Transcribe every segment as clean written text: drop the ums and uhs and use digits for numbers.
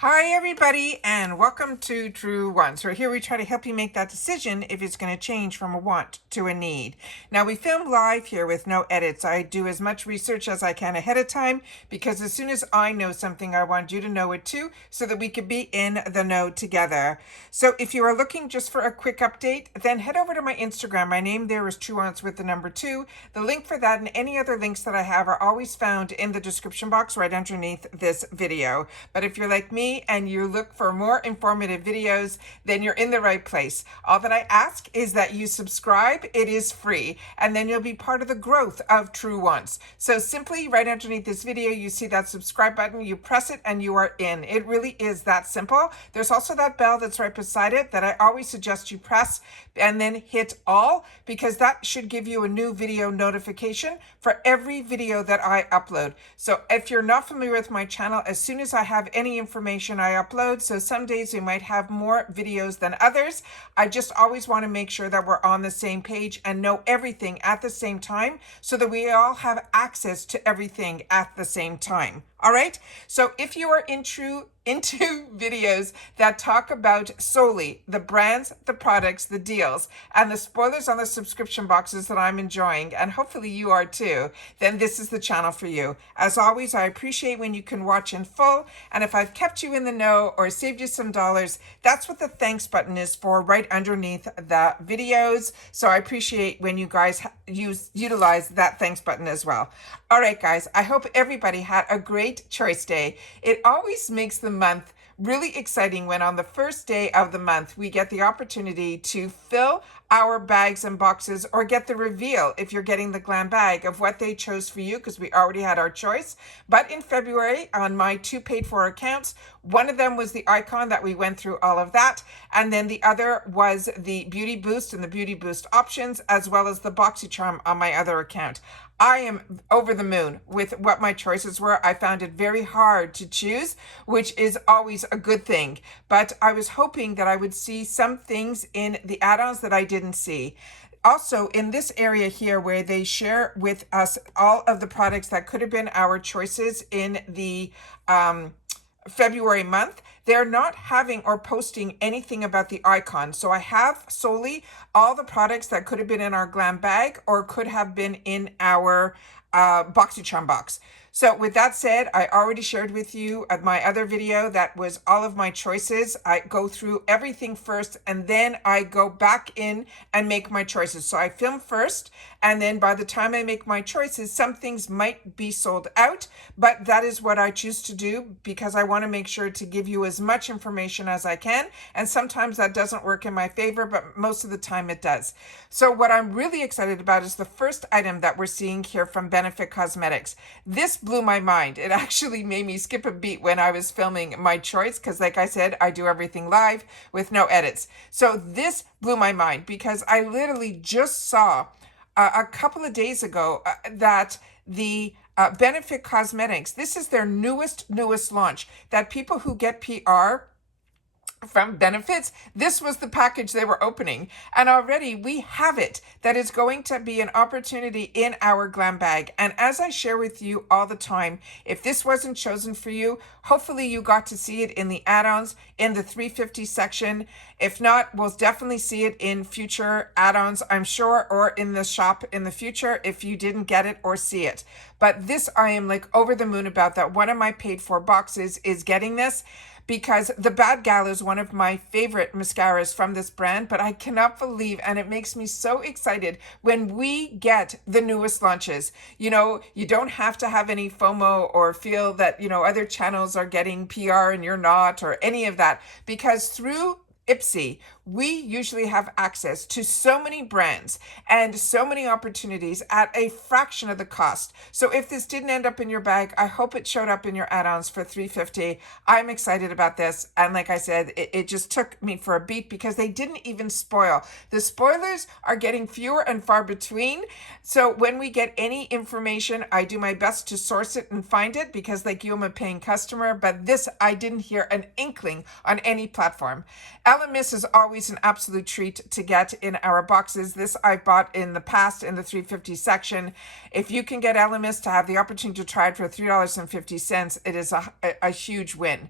Hi everybody and welcome to Truewants. So here we try to help you make that decision if it's going to change from a want to a need. Now we film live here with no edits. I do as much research as I can ahead of time because as soon as I know something I want you to know it too so that we could be in the know together. So if you are looking just for a quick update, then head over to my Instagram. My name there is Truewants with the number 2. The link for that and any other links that I have are always found in the description box right underneath this video. But if you're like me and you look for more informative videos, then you're in the right place. All that I ask is that you subscribe. It is free, and then you'll be part of the growth of Truewants. So simply right underneath this video, you see that subscribe button, you press it and you are in. It really is that simple. There's also that bell that's right beside it that I always suggest you press and then hit all, because that should give you a new video notification for every video that I upload. So if you're not familiar with my channel, as soon as I have any information I upload, so some days we might have more videos than others, I just always want to make sure that we're on the same page and know everything at the same time so that we all have access to everything at the same time. All right, so if you are into videos that talk about solely the brands, the products, the deals, and the spoilers on the subscription boxes that I'm enjoying, and hopefully you are too, then this is the channel for you. As always, I appreciate when you can watch in full, and if I've kept you in the know or saved you some dollars, that's what the thanks button is for right underneath the videos. So I appreciate when you guys utilize that thanks button as well. All right, guys, I hope everybody had a great choice day. It always makes the month really exciting when on the first day of the month we get the opportunity to fill our bags and boxes or get the reveal, if you're getting the glam bag, of what they chose for you, because we already had our choice. But in February, on my 2 paid for accounts, one of them was the icon that we went through all of that, and then the other was the beauty boost and the beauty boost options, as well as the Boxycharm on my other account. I am over the moon with what my choices were. I found it very hard to choose, which is always a good thing. But I was hoping that I would see some things in the add-ons that I didn't see. Also, in this area here where they share with us all of the products that could have been our choices in the February month, they're not having or posting anything about the icon. So I have solely all the products that could have been in our glam bag or could have been in our Boxycharm box. So with that said, I already shared with you my other video that was all of my choices. I go through everything first and then I go back in and make my choices. So I film first, and then by the time I make my choices, some things might be sold out, but that is what I choose to do because I want to make sure to give you as much information as I can. And sometimes that doesn't work in my favor, but most of the time it does. So what I'm really excited about is the first item that we're seeing here from Benefit Cosmetics. This blew my mind. It actually made me skip a beat when I was filming my choice because, like I said, I do everything live with no edits. So this blew my mind because I literally just saw a couple of days ago that the Benefit Cosmetics, this is their newest launch, that people who get PR from Benefits, this was the package they were opening, and already we have it that is going to be an opportunity in our glam bag. And as I share with you all the time, if this wasn't chosen for you, hopefully you got to see it in the add-ons in the 350 section. If not, we'll definitely see it in future add-ons, I'm sure, or in the shop in the future if you didn't get it or see it. But this, I am like over the moon about that. One of my paid for boxes is getting this, because the Bad Gal is one of my favorite mascaras from this brand, but I cannot believe, and it makes me so excited when we get the newest launches. You know, you don't have to have any FOMO or feel that, you know, other channels are getting PR and you're not, or any of that, because through Ipsy, we usually have access to so many brands and so many opportunities at a fraction of the cost. So if this didn't end up in your bag, I hope it showed up in your add-ons for $3.50. I'm excited about this. And like I said, it just took me for a beat because they didn't even spoil. The spoilers are getting fewer and far between. So when we get any information, I do my best to source it and find it because, like you, I'm a paying customer. But this, I didn't hear an inkling on any platform. LMS is always an absolute treat to get in our boxes. This I've bought in the past in the 350 section. If you can get LMS to have the opportunity to try it for $3.50, it is a huge win.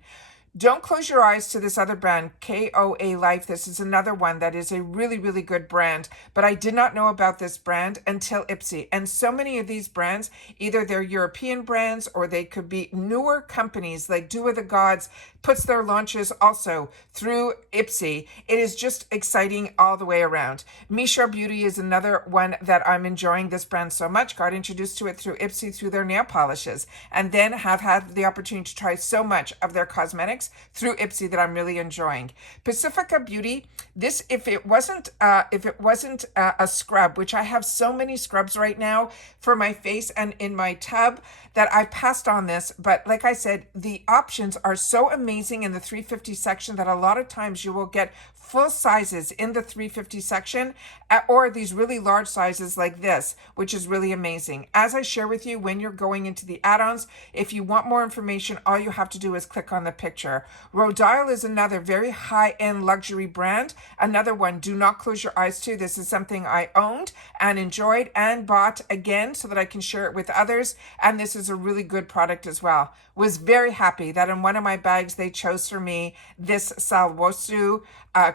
Don't close your eyes to this other brand, KOA Life. This is another one that is a really, really good brand, but I did not know about this brand until Ipsy. And so many of these brands, either they're European brands or they could be newer companies like Do of the Gods, puts their launches also through Ipsy. It is just exciting all the way around. Mishra Beauty is another one that I'm enjoying this brand so much. Got introduced to it through Ipsy through their nail polishes, and then have had the opportunity to try so much of their cosmetics through Ipsy that I'm really enjoying. Pacifica Beauty, this if it wasn't a scrub, which I have so many scrubs right now for my face and in my tub that I passed on this, but like I said, the options are so amazing in the 350 section that a lot of times you will get full sizes in the 350 section or these really large sizes like this, which is really amazing. As I share with you, when you're going into the add-ons, if you want more information, all you have to do is click on the picture. Rodile is another very high-end luxury brand. Another one, do not close your eyes to. This is something I owned and enjoyed and bought again so that I can share it with others. And this is a really good product as well. Was very happy that in one of my bags they chose for me this Salwosu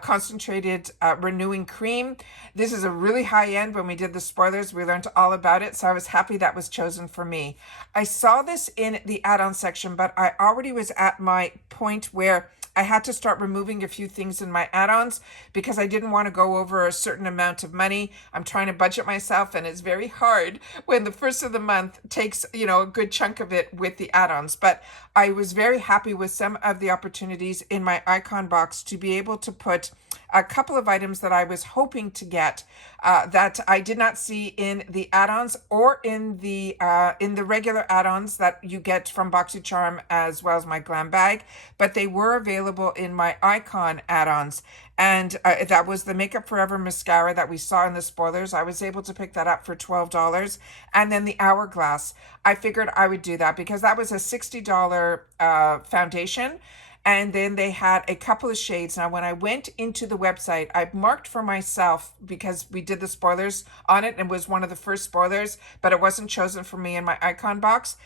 concentrated renewing cream. This is a really high end. When we did the spoilers, we learned all about it, so I was happy that was chosen for me. I saw this in the add-on section, but I already was at my point where I had to start removing a few things in my add-ons because I didn't want to go over a certain amount of money. I'm trying to budget myself, and it's very hard when the first of the month takes, a good chunk of it with the add-ons. But I was very happy with some of the opportunities in my icon box to be able to put a couple of items that I was hoping to get that I did not see in the add-ons or in the regular add-ons that you get from Boxycharm as well as my Glam Bag, but they were available in my icon add-ons. And that was the Makeup Forever mascara that we saw in the spoilers. I was able to pick that up for $12. And then the Hourglass. I figured I would do that because that was a $60 foundation. And then they had a couple of shades. Now, when I went into the website, I marked for myself because we did the spoilers on it and it was one of the first spoilers, but it wasn't chosen for me in my icon box.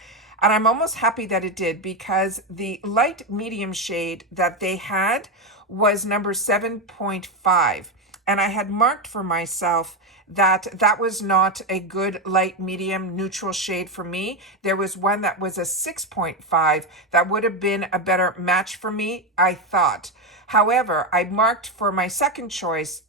And I'm almost happy that it did because the light medium shade that they had was number 7.5. And I had marked for myself that that was not a good light medium neutral shade for me. There was one that was a 6.5 that would have been a better match for me, I thought. However, I marked for my second choice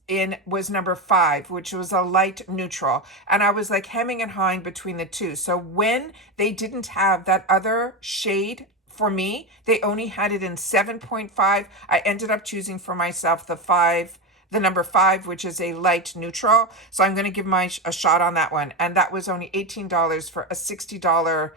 was number 5, which was a light neutral. And I was like hemming and hawing between the two. So when they didn't have that other shade for me, they only had it in 7.5. I ended up choosing for myself the number 5, which is a light neutral. So I'm going to give a shot on that one. And that was only $18 for a $60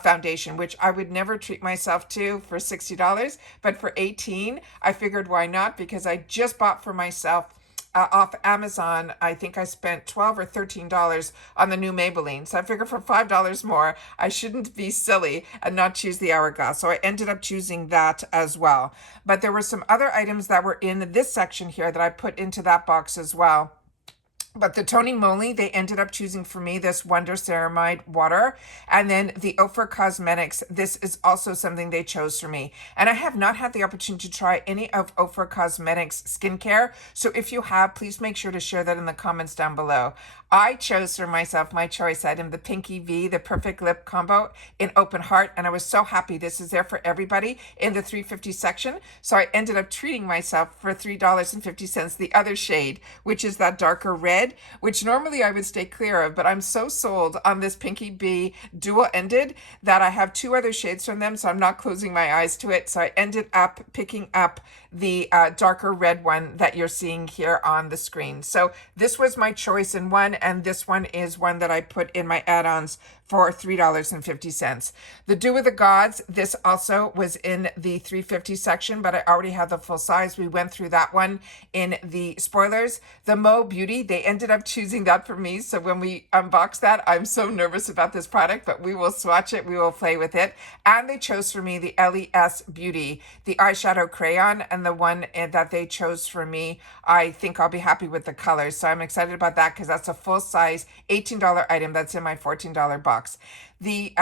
foundation, which I would never treat myself to for $60. But for $18, I figured why not? Because I just bought for myself off Amazon, I think I spent $12 or $13 on the new Maybelline. So I figured for $5 more, I shouldn't be silly and not choose the Hourglass. So I ended up choosing that as well. But there were some other items that were in this section here that I put into that box as well. But the Tony Moly, they ended up choosing for me this Wonder Ceramide water. And then the Ofra Cosmetics, this is also something they chose for me. And I have not had the opportunity to try any of Ofra Cosmetics skincare. So if you have, please make sure to share that in the comments down below. I chose for myself my choice item, the Pinky V, the Perfect Lip Combo in Open Heart. And I was so happy. This is there for everybody in the 350 section. So I ended up treating myself for $3.50, the other shade, which is that darker red, which normally I would stay clear of, but I'm so sold on this Pinky B dual-ended that I have 2 other shades from them, so I'm not closing my eyes to it. So I ended up picking up the darker red one that you're seeing here on the screen. So this was my choice in one, and this one is one that I put in my add-ons for $3.50. The Do of the Gods, this also was in the 350 section, but I already had the full size. We went through that one in the spoilers. The Mo Beauty, they ended up choosing that for me. So when we unbox that, I'm so nervous about this product, but we will swatch it. We will play with it. And they chose for me the LES Beauty, the eyeshadow crayon, and the one that they chose for me, I think I'll be happy with the colors. So I'm excited about that because that's a full size $18 item that's in my $14 box. The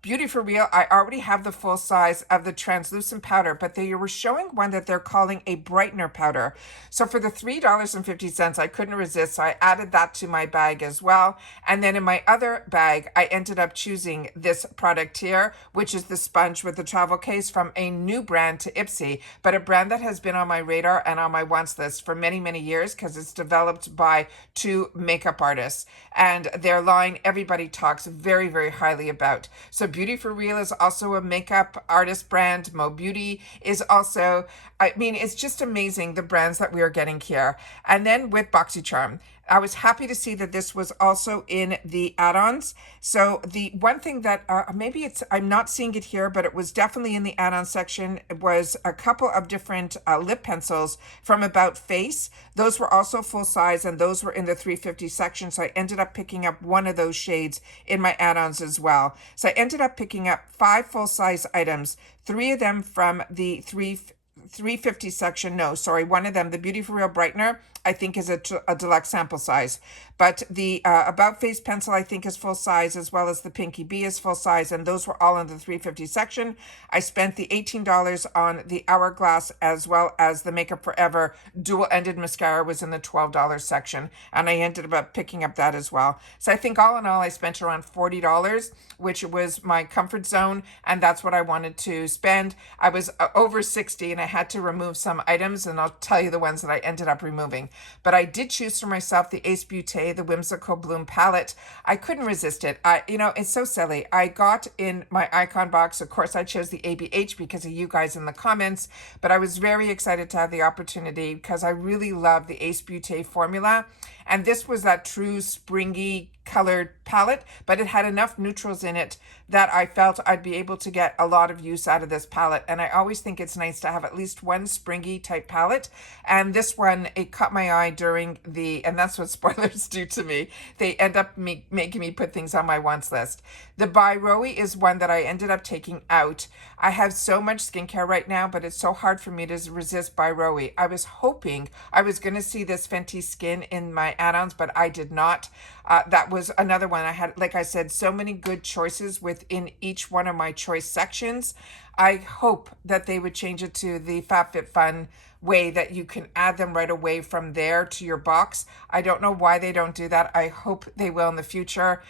Beauty for Real, I already have the full size of the translucent powder, but they were showing one that they're calling a brightener powder. So for the $3.50, I couldn't resist. So I added that to my bag as well. And then in my other bag, I ended up choosing this product here, which is the sponge with the travel case from a new brand to Ipsy, but a brand that has been on my radar and on my wants list for many, many years because it's developed by two makeup artists. And their line, everybody talks very, very highly about. So Beauty for Real is also a makeup artist brand. Mo Beauty is also, I mean, it's just amazing the brands that we are getting here. And then with Boxycharm, I was happy to see that this was also in the add-ons. So the one thing that maybe I'm not seeing it here, but it was definitely in the add-on section, was a couple of different lip pencils from About Face. Those were also full size, and those were in the $3.50 section. So I ended up picking up one of those shades in my add-ons as well. So I ended up picking up 5 full size items, 3 of them from the $3.50 section. No, sorry, one of them, the Beauty for Real Brightener, I think is a deluxe sample size. But the About Face pencil, I think, is full size, as well as the Pinky Bee is full size, and those were all in the $3.50 section. I spent the $18 on the Hourglass, as well as the Makeup Forever dual-ended mascara was in the $12 section, and I ended up picking up that as well. So I think all in all, I spent around $40, which was my comfort zone, and that's what I wanted to spend. I was over 60, and I had to remove some items, and I'll tell you the ones that I ended up removing. But I did choose for myself the Ace Beauté, the Whimsical Bloom palette. I couldn't resist it. It's so silly. I got in my icon box, of course, I chose the ABH because of you guys in the comments, but I was very excited to have the opportunity because I really love the Ace Beauté formula. And this was that true springy colored palette, but it had enough neutrals in it that I felt I'd be able to get a lot of use out of this palette. And I always think it's nice to have at least one springy type palette. And this one, it caught my eye during and that's what spoilers do to me. They end up making me put things on my wants list. The By Roe is one that I ended up taking out. I have so much skincare right now, but it's so hard for me to resist By Roe. I was hoping I was going to see this Fenty Skin in my add-ons, but I did not. That was another one. I had, like I said, so many good choices within each one of my choice sections. I hope that they would change it to the FabFitFun way that you can add them right away from there to your box. I don't know why they don't do that. I hope they will in the future.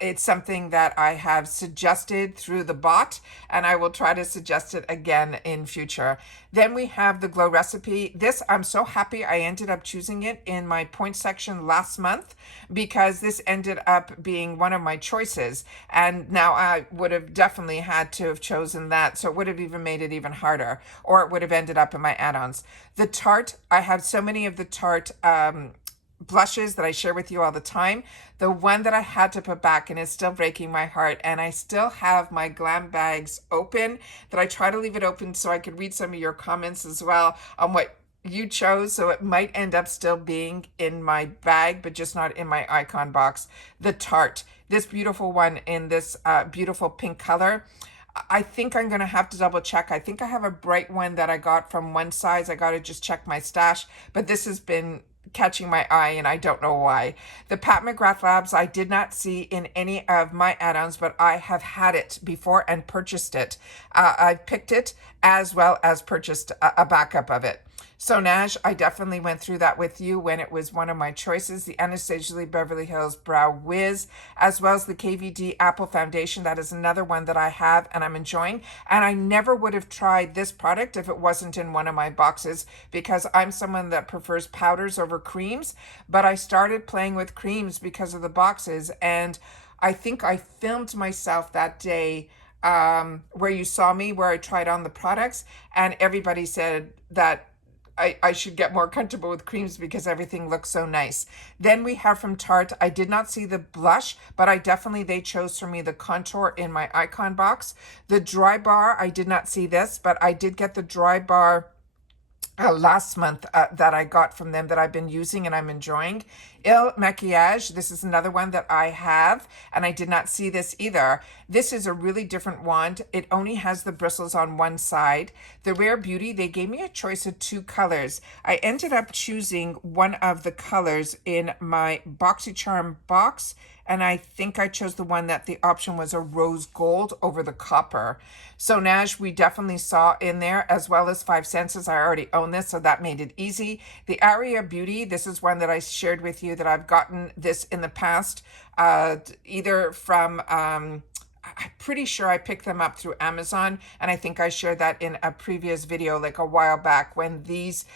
It's something that I have suggested through the bot, and I will try to suggest it again in future. Then we have the Glow Recipe. This, I'm so happy I ended up choosing it in my point section last month because this ended up being one of my choices. And now I would have definitely had to have chosen that. So it would have even made it even harder, or it would have ended up in my add-ons. The Tarte, I have so many of the Tarte blushes that I share with you all the time. The one that I had to put back and is still breaking my heart, and I still have my glam bags open, that I try to leave it open so I could read some of your comments as well on what you chose, so it might end up still being in my bag, but just not in my icon box. The Tarte, this beautiful one in this beautiful pink color. I think I'm going to have to double check. I think I have a bright one that I got from one size. I got to just check my stash, but this has been catching my eye and I don't know why. The Pat McGrath Labs I did not see in any of my add-ons, but I have had it before and purchased it. I've picked it as well as purchased a backup of it. Sonage, I definitely went through that with you when it was one of my choices. The Anastasia Lee Beverly Hills Brow Wiz, as well as the KVD Apple Foundation. That is another one that I have and I'm enjoying. And I never would have tried this product if it wasn't in one of my boxes because I'm someone that prefers powders over creams. But I started playing with creams because of the boxes. And I think I filmed myself that day where you saw me, where I tried on the products. And everybody said that I should get more comfortable with creams because everything looks so nice. Then we have from Tarte, I did not see the blush, but they chose for me the contour in my icon box. The Dry Bar, I did not see this, but I did get the Dry Bar last month that I got from them that I've been using and I'm enjoying. Il Maquillage, this is another one that I have and I did not see this either. This is a really different wand. It only has the bristles on one side. The Rare Beauty, they gave me a choice of 2 colors. I ended up choosing one of the colors in my Boxycharm box and I think I chose the one that the option was a rose gold over the copper. So Naj, we definitely saw in there, as well as Five Senses. I already own this, so that made it easy. The Area Beauty, this is one that I shared with you that I've gotten this in the past, either from I'm pretty sure I picked them up through Amazon, and I think I shared that in a previous video like a while back when this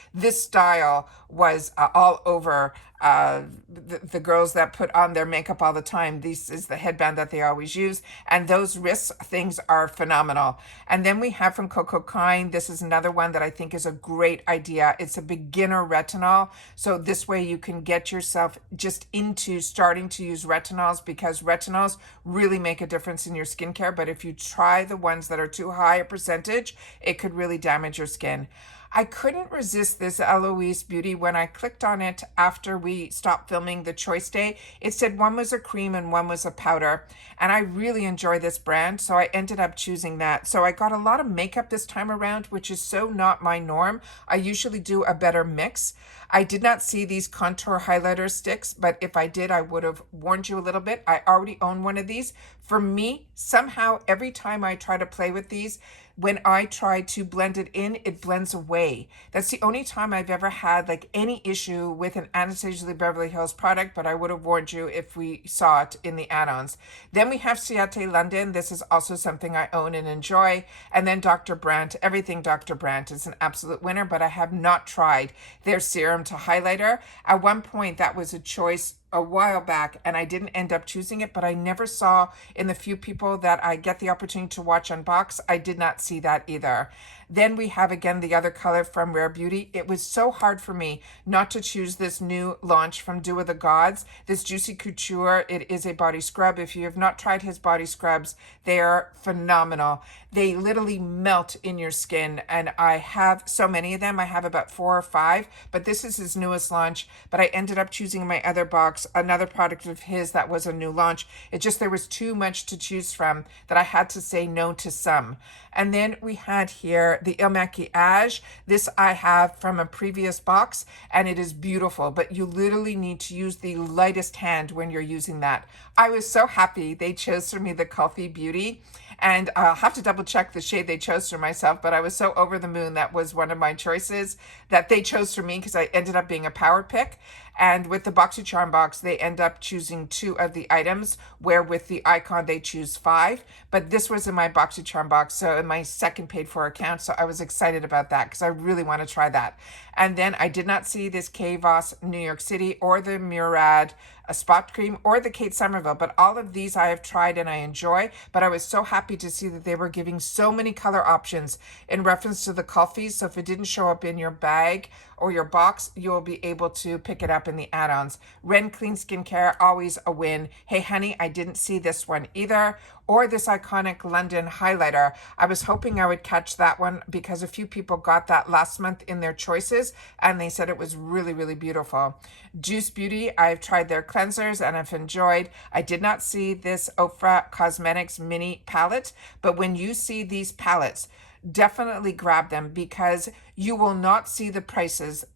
style was all over the girls that put on their makeup all the time. This is the headband that they always use, and those wrist things are phenomenal. And then we have from Coco Kind, this is another one that I think is a great idea. It's a beginner retinol, so this way you can get yourself just into starting to use retinols, because retinols really make a difference in your skincare. But if you try the ones that are too high a percentage, it could really damage your skin. I couldn't resist this Eloise Beauty. When I clicked on it after we stopped filming the choice day, it said one was a cream and one was a powder. And I really enjoy this brand, so I ended up choosing that. So I got a lot of makeup this time around, which is so not my norm. I usually do a better mix. I did not see these contour highlighter sticks, but if I did, I would have warned you a little bit. I already own one of these. For me, somehow, every time I try to play with these, when I try to blend it in, it blends away. That's the only time I've ever had like any issue with an Anastasia Beverly Hills product, but I would have warned you if we saw it in the add-ons. Then we have Ciate London. This is also something I own and enjoy. And then Dr. Brandt. Everything Dr. Brandt is an absolute winner, but I have not tried their serum to highlighter. At one point, that was a choice a while back, and I didn't end up choosing it, but I never saw in the few people that I get the opportunity to watch unbox, I did not see that either. Then we have again the other color from Rare Beauty. It was so hard for me not to choose this new launch from Dew of the Gods, this Juicy Couture. It is a body scrub. If you have not tried his body scrubs, they are phenomenal. They literally melt in your skin, and I have so many of them. I have about 4 or 5, but this is his newest launch. But I ended up choosing in my other box another product of his that was a new launch. It just, there was too much to choose from that I had to say no to some. And then we had here the Il Maquillage. This I have from a previous box, and it is beautiful, but you literally need to use the lightest hand when you're using that. I was so happy they chose for me the Coffee Beauty, and I'll have to double check the shade they chose for myself, but I was so over the moon. That was one of my choices that they chose for me because I ended up being a power pick. And with the Boxycharm box, they end up choosing 2 of the items, where with the Icon, they choose 5. But this was in my Boxycharm box, so in my second paid for account, so I was excited about that because I really want to try that. And then I did not see this Kay Voss New York City or the Murad Spot Cream or the Kate Somerville, but all of these I have tried and I enjoy. But I was so happy to see that they were giving so many color options in reference to the coffees. So if it didn't show up in your bag or your box, you'll be able to pick it up in the add-ons. Ren Clean Skincare, always a win. Hey honey, I didn't see this one either. Or this iconic London highlighter. I was hoping I would catch that one because a few people got that last month in their choices, and they said it was really, really beautiful. Juice Beauty, I've tried their cleansers and I've enjoyed. I did not see this Ofra Cosmetics mini palette, but when you see these palettes, definitely grab them because you will not see the prices.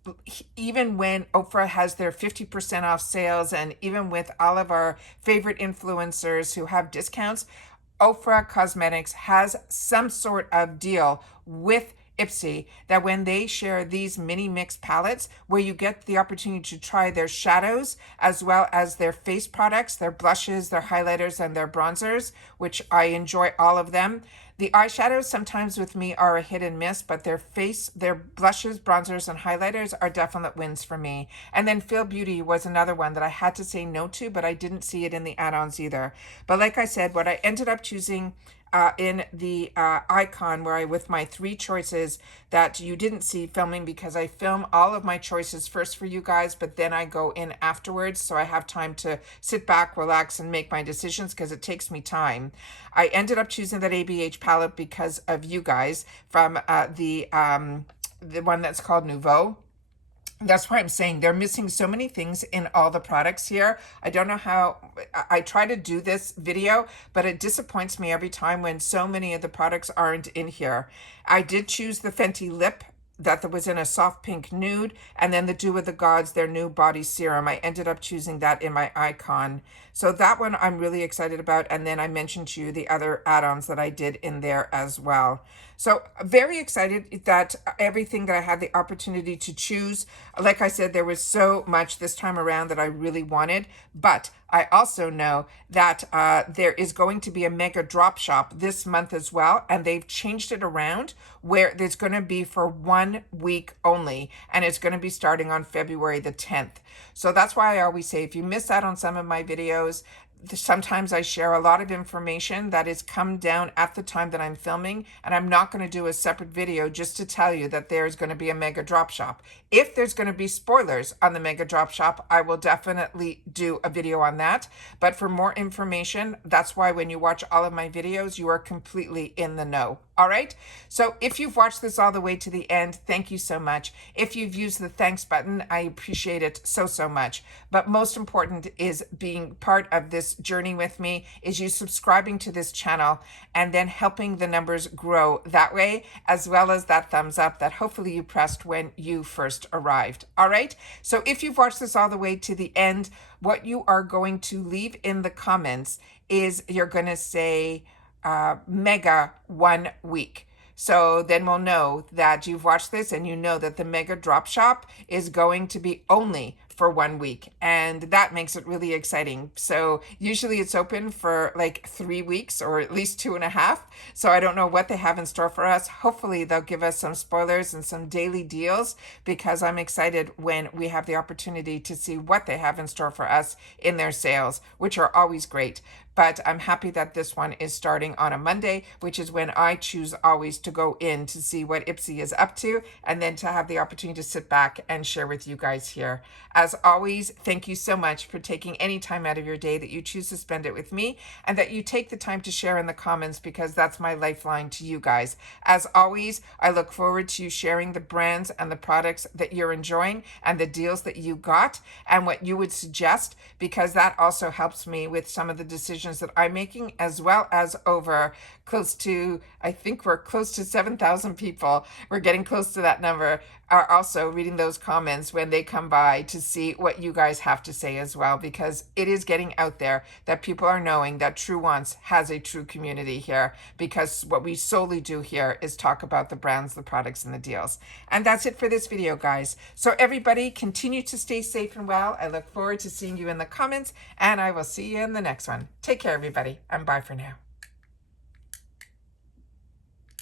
Even when Ofra has their 50% off sales, and even with all of our favorite influencers who have discounts, Ofra Cosmetics has some sort of deal with Ipsy that when they share these mini mix palettes where you get the opportunity to try their shadows as well as their face products, their blushes, their highlighters, and their bronzers, which I enjoy all of them. The eyeshadows sometimes with me are a hit and miss, but their blushes, bronzers, and highlighters are definite wins for me. And then Feel Beauty was another one that I had to say no to, but I didn't see it in the add-ons either. But like I said, what I ended up choosing in the Icon, where I, with my 3 choices that you didn't see filming because I film all of my choices first for you guys, but then I go in afterwards, so I have time to sit back, relax, and make my decisions because it takes me time. I ended up choosing that ABH palette because of you guys from the one that's called Nouveau. That's why I'm saying they're missing so many things in all the products here. I don't know how, I try to do this video, but it disappoints me every time when so many of the products aren't in here. I did choose the Fenty Lip that was in a soft pink nude, and then the Dew of the Gods, their new body serum. I ended up choosing that in my icon. So that one I'm really excited about. And then I mentioned to you the other add-ons that I did in there as well. So very excited that everything that I had the opportunity to choose. Like I said, there was so much this time around that I really wanted, but I also know that there is going to be a mega drop shop this month as well, and they've changed it around where there's going to be for 1 week only, and it's going to be starting on February the 10th. So that's why I always say, if you miss out on some of my videos, sometimes I share a lot of information that is come down at the time that I'm filming, and I'm not going to do a separate video just to tell you that there's going to be a mega drop shop. If there's going to be spoilers on the mega drop shop, I will definitely do a video on that. But for more information, that's why when you watch all of my videos, you are completely in the know. All right. So if you've watched this all the way to the end, thank you so much. If you've used the thanks button, I appreciate it so much. But most important is being part of this journey with me, is you subscribing to this channel and then helping the numbers grow that way, as well as that thumbs up that hopefully you pressed when you first arrived. All right. So if you've watched this all the way to the end, what you are going to leave in the comments is you're going to say, mega 1 week. So then we'll know that you've watched this and you know that the mega drop shop is going to be only for 1 week, and that makes it really exciting. So usually it's open for like 3 weeks or at least 2.5. So I don't know what they have in store for us. Hopefully they'll give us some spoilers and some daily deals, because I'm excited when we have the opportunity to see what they have in store for us in their sales, which are always great. But I'm happy that this one is starting on a Monday, which is when I choose always to go in to see what Ipsy is up to, and then to have the opportunity to sit back and share with you guys here. As always, thank you so much for taking any time out of your day that you choose to spend it with me, and that you take the time to share in the comments, because that's my lifeline to you guys. As always, I look forward to you sharing the brands and the products that you're enjoying and the deals that you got and what you would suggest, because that also helps me with some of the decisions that I'm making, as well as over close to, I think we're close to 7,000 people. We're getting close to that number, are also reading those comments when they come by to see what you guys have to say as well, because it is getting out there that people are knowing that Truewants has a true community here, because what we solely do here is talk about the brands, the products, and the deals. And that's it for this video, guys. So everybody continue to stay safe and well. I look forward to seeing you in the comments, and I will see you in the next one. Take care, everybody, and bye for now.